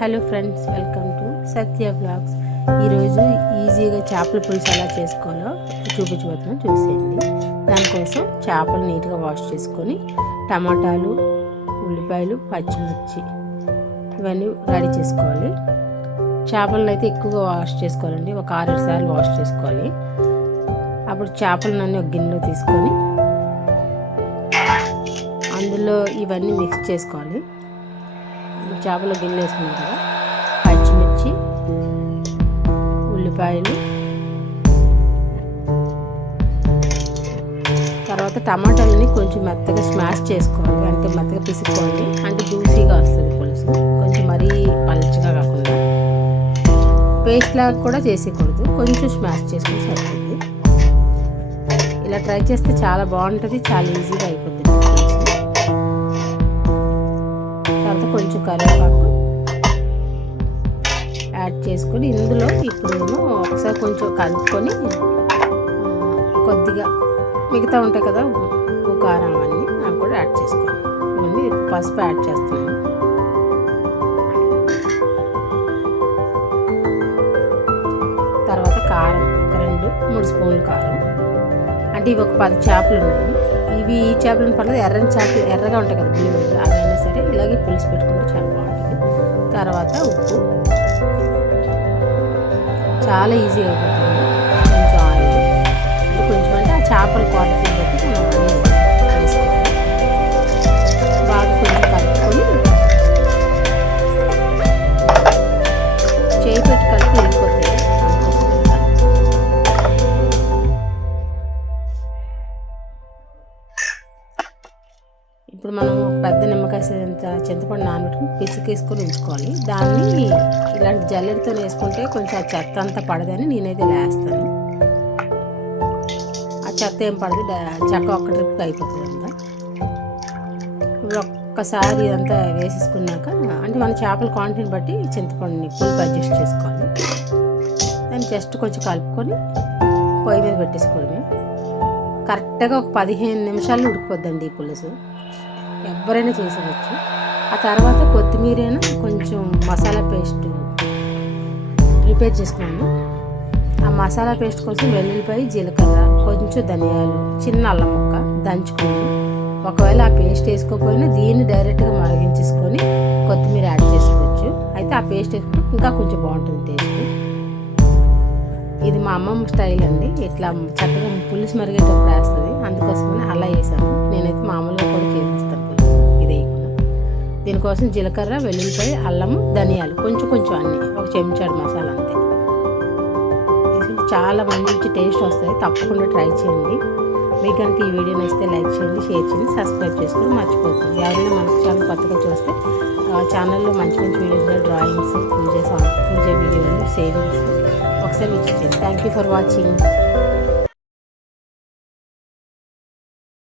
Hello friends, welcome to Satya blogs. ఈరోజు ఈజీగా చేపల పులుసు ఎలా చేసుకోవాలో చూపించబోతున్నాను, చూసేయండి. దానికోసం చేపలు నీట్గా వాష్ చేసుకొని టమాటాలు, ఉల్లిపాయలు, పచ్చిమిర్చి ఇవన్నీ రెడీ చేసుకోవాలి. చేపలను అయితే ఎక్కువగా వాష్ చేసుకోవాలండి, ఒక 6-7 సార్లు వాష్ చేసుకోవాలి. అప్పుడు చేపలన్నీ ఒక గిన్నెలో తీసుకొని అందులో ఇవన్నీ మిక్స్ చేసుకోవాలి. చేపలో గిన్నె వేసుకున్నాం కదా, పచ్చిమిర్చి, ఉల్లిపాయలు, తర్వాత టమాటాలని కొంచెం మెత్తగా స్మాష్ చేసుకోవాలి, అంటే మెత్తగా పిసుకోవాలి, అంటే జ్యూసీగా వస్తుంది పులుసు. కొంచెం మరీ పలచగా కాకుండా పేస్ట్ లాగా కూడా చేసేయకూడదు, కొంచెం స్మాష్ చేసుకుని సరిపోద్ది. ఇలా ట్రై చేస్తే చాలా బాగుంటుంది, చాలా ఈజీగా అయిపోతుంది. తర్వాత కొంచెం కరివేపాకు యాడ్ చేసుకొని ఇందులో ఇప్పుడేమో ఒకసారి కొంచెం కలుపుకొని కొద్దిగా మిగతా ఉంటాయి కదా ఉప్పు, కారం అవన్నీ అవి కూడా యాడ్ చేసుకోవాలి. ఇవన్నీ పసుపు యాడ్ చేస్తున్నాను. తర్వాత కారం ఒక 2-3 స్పూన్లు కారం, అంటే ఇవి ఒక 10 చేపలు ఉన్నాయి. ఇవి ఈ చేపలను పర్లేదు, ఎర్రని చేపలు ఎర్రగా ఉంటాయి కదా పులిహోర, అవైనా సరే ఇలాగే పులుసు పెట్టుకుంటే చాలా బాగుంటుంది. తర్వాత ఉప్పు, చాలా ఈజీ అయిపోతుంది. కొంచెం ఆయిల్, కొంచెం అంటే ఆ చేపల క్వాంటిటీ బట్టి మనం అన్నీ వేసుకోవాలి. బాగా కొంచెం కలుపుకొని చేయి పెట్టి కలిపి వెళ్ళిపోతాయి. ఇప్పుడు మనం ఒక పెద్ద నిమ్మకాయ చింతపండు నానబెట్టుకుని పిసికేసుకొని ఉంచుకోవాలి. దాన్ని ఇలాంటి జల్లెడతో వేసుకుంటే కొంచెం ఆ చెత్త అంతా పడదని నేనైతే లేస్తాను. ఆ చెత్త ఏం పడదు, చెక్క ఒక్క ట్రిప్కి అయిపోతుంది అంతా. ఇప్పుడు ఒక్కసారి ఇదంతా వేసేసుకున్నాక, అంటే మన చేపల క్వాంటిటీని బట్టి చింతపండుని పులుపు అడ్జస్ట్ చేసుకోవాలి. దాన్ని జస్ట్ కొంచెం కలుపుకొని పొయ్యి మీద పెట్టేసుకోవడమే. కరెక్ట్గా ఒక 15 నిమిషాలు ఉడికిపోద్దండి ఈ పులుసు, ఎవరైనా చేసేవచ్చు. ఆ తర్వాత కొత్తిమీరైనా కొంచెం మసాలా పేస్ట్ ప్రిపేర్ చేసుకున్నాను. ఆ మసాలా పేస్ట్ కోసం వెల్లుల్లిపాయ, జీలకర్ర, కొంచెం ధనియాలు, చిన్న అల్లం ముక్క దంచుకున్నాను. ఒకవేళ ఆ పేస్ట్ వేసుకోకపోయినా దీన్ని డైరెక్ట్గా మరిగించేసుకొని కొత్తిమీర యాడ్ చేసుకోవచ్చు. అయితే ఆ పేస్ట్ వేసుకుంటే ఇంకా కొంచెం బాగుంటుంది టేస్ట్. ఇది మా అమ్మమ్మ స్టైల్ అండి, ఇట్లా చక్కగా పులుసు మరిగేటప్పుడు వేస్తుంది, అందుకోసమని అలా వేసాను. నేనైతే మామూలుగా కూడా చేసేస్తాను పులుసు ఇది వేయకుండా. దీనికోసం జీలకర్ర, వెల్లుల్లిపాయ, అల్లము, ధనియాలు కొంచెం కొంచెం అన్నీ, ఒక చెంచాడు మసాలా అంతే వేసుకుంటే చాలా మంచి టేస్ట్ వస్తుంది. తప్పకుండా ట్రై చేయండి. మీకు కనుక ఈ వీడియో నచ్చితే లైక్ చేయండి, షేర్ చేయండి, సబ్స్క్రైబ్ చేసుకొని మర్చిపోతుంది. ఎవరైనా మన ఛానల్ కొత్తగా చూస్తే ఛానల్లో మంచి మంచి వీడియోస్, డ్రాయింగ్స్, పూజ వీడియోలు, సేవింగ్స్ ఒకసారి విజిట్ చేయండి. Thank you for watching.